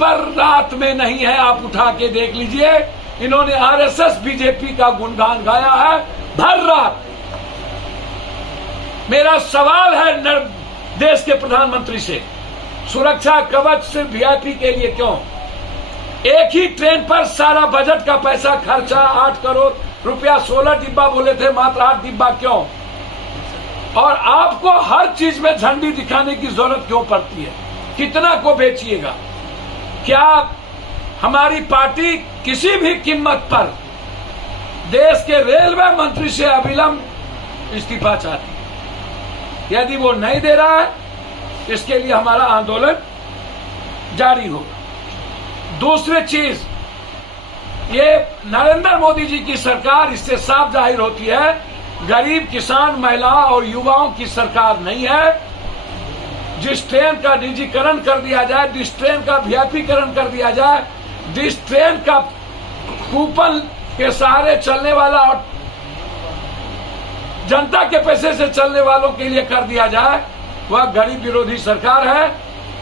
पर रात में नहीं है, आप उठा के देख लीजिए। इन्होंने आरएसएस बीजेपी का गुणगान गाया है भर रात। मेरा सवाल है देश के प्रधानमंत्री से, सुरक्षा कवच सिर्फ वीआईपी के लिए क्यों? एक ही ट्रेन पर सारा बजट का पैसा खर्चा 8 करोड़ रुपया, 16 डिब्बा बोले थे, मात्र 8 डिब्बा क्यों? और आपको हर चीज में झंडी दिखाने की जरूरत क्यों पड़ती है? कितना को बेचिएगा? क्या हमारी पार्टी किसी भी कीमत पर देश के रेलवे मंत्री से अविलंब इस्तीफा चाहती है? यदि वो नहीं दे रहा है, इसके लिए हमारा आंदोलन जारी होगा। दूसरी चीज, ये नरेंद्र मोदी जी की सरकार, इससे साफ जाहिर होती है गरीब किसान, महिलाओं और युवाओं की सरकार नहीं है। जिस ट्रेन का निजीकरण कर दिया जाए, जिस ट्रेन का वीआईपीकरण कर दिया जाए, जिस ट्रेन का कूपन के सहारे चलने वाला और जनता के पैसे से चलने वालों के लिए कर दिया जाए, वह गरीब विरोधी सरकार है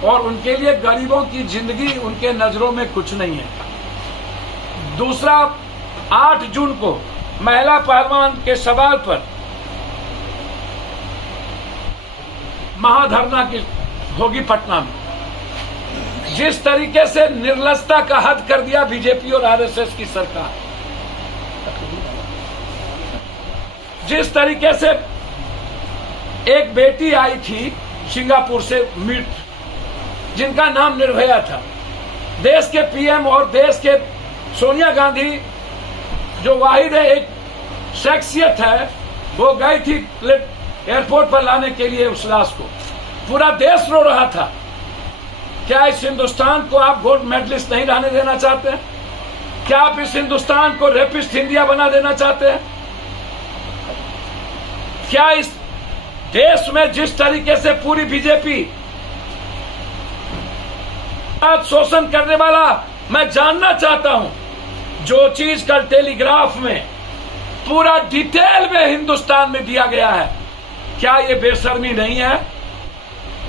और उनके लिए गरीबों की जिंदगी उनके नजरों में कुछ नहीं है। दूसरा, 8 जून को महिला पहलवान के सवाल पर महाधरना की होगी पटना में। जिस तरीके से निर्लजता का हद कर दिया बीजेपी और आरएसएस की सरकार, जिस तरीके से एक बेटी आई थी सिंगापुर से मृत, जिनका नाम निर्भया था, देश के पीएम और देश के सोनिया गांधी जो वाहिद एक शख्सियत है, वो गई थी एयरपोर्ट पर लाने के लिए उस लाश को। पूरा देश रो रहा था। क्या इस हिंदुस्तान को आप गोल्ड मेडलिस्ट नहीं रहने देना चाहते हैं? क्या आप इस हिंदुस्तान को रेपिस्ट इंडिया बना देना चाहते हैं? क्या इस देश में जिस तरीके से पूरी बीजेपी शोषण करने वाला, मैं जानना चाहता हूं, जो चीज कल टेलीग्राफ में पूरा डिटेल में हिंदुस्तान में दिया गया है, क्या ये बेशर्मी नहीं है?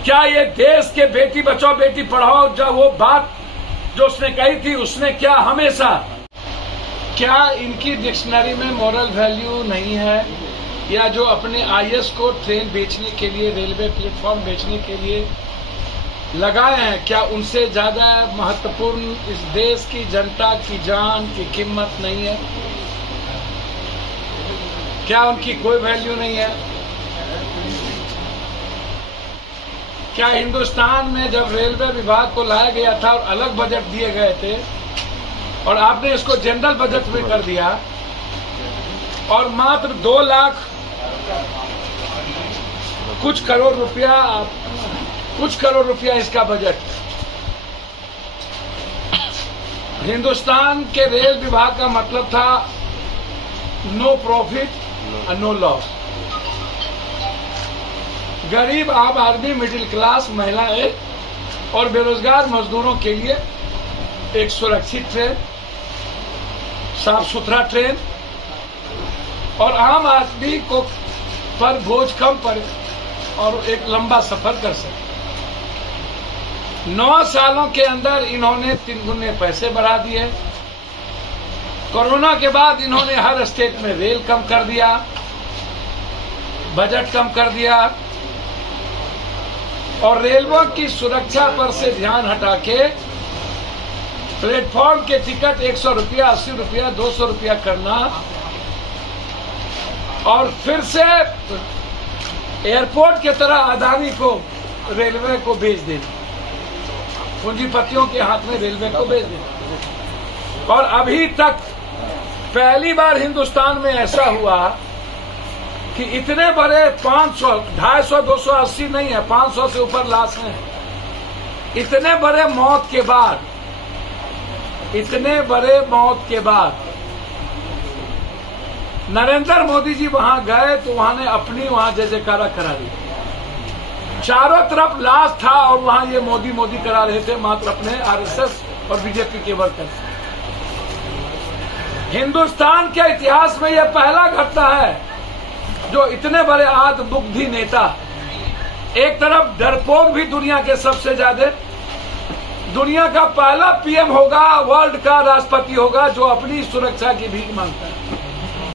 क्या ये देश के बेटी बचाओ बेटी पढ़ाओ जो वो बात जो उसने कही थी, उसने क्या हमेशा, क्या इनकी डिक्शनरी में मॉरल वैल्यू नहीं है? या जो अपने आईएएस को ट्रेन बेचने के लिए, रेलवे प्लेटफॉर्म बेचने के लिए लगाए हैं, क्या उनसे ज्यादा महत्वपूर्ण इस देश की जनता की जान की कीमत नहीं है? क्या उनकी कोई वैल्यू नहीं है? क्या हिंदुस्तान में जब रेलवे विभाग को लाया गया था और अलग बजट दिए गए थे और आपने इसको जनरल बजट में कर दिया और मात्र 2 लाख कुछ करोड़ रुपया इसका बजट, हिंदुस्तान के रेल विभाग का मतलब था नो प्रॉफिट नो लॉस। गरीब आम आदमी, मिडिल क्लास, महिलाएं और बेरोजगार मजदूरों के लिए एक सुरक्षित ट्रेन, साफ सुथरा ट्रेन और आम आदमी को पर बोझ कम पड़े और एक लंबा सफर कर सके। 9 सालों के अंदर इन्होंने 3 गुने पैसे बढ़ा दिए। कोरोना के बाद इन्होंने हर स्टेट में रेल कम कर दिया, बजट कम कर दिया और रेलवे की सुरक्षा पर से ध्यान हटा के प्लेटफॉर्म के टिकट 100 रुपया, 80 रुपया, 200 रुपया करना और फिर से एयरपोर्ट की तरह अदानी को रेलवे को भेज देना, पूंजीपतियों के हाथ में रेलवे को भेज देना। और अभी तक पहली बार हिंदुस्तान में ऐसा हुआ कि इतने बड़े 500, 250, 280 नहीं है, 500 से ऊपर लाशें हैं। इतने बड़े मौत के बाद नरेंद्र मोदी जी वहां गए तो वहां जय जयकारा करा दी। चारों तरफ लाश था और वहां ये मोदी मोदी करा रहे थे, मात्र अपने आरएसएस और बीजेपी के वर्कर। हिंदुस्तान के इतिहास में यह पहला घटना है जो इतने बड़े आत्मबुद्धि नेता, एक तरफ डरपोक भी दुनिया के सबसे ज्यादा दुनिया का पहला पीएम होगा, वर्ल्ड का राष्ट्रपति होगा जो अपनी सुरक्षा की भीख मांगता है।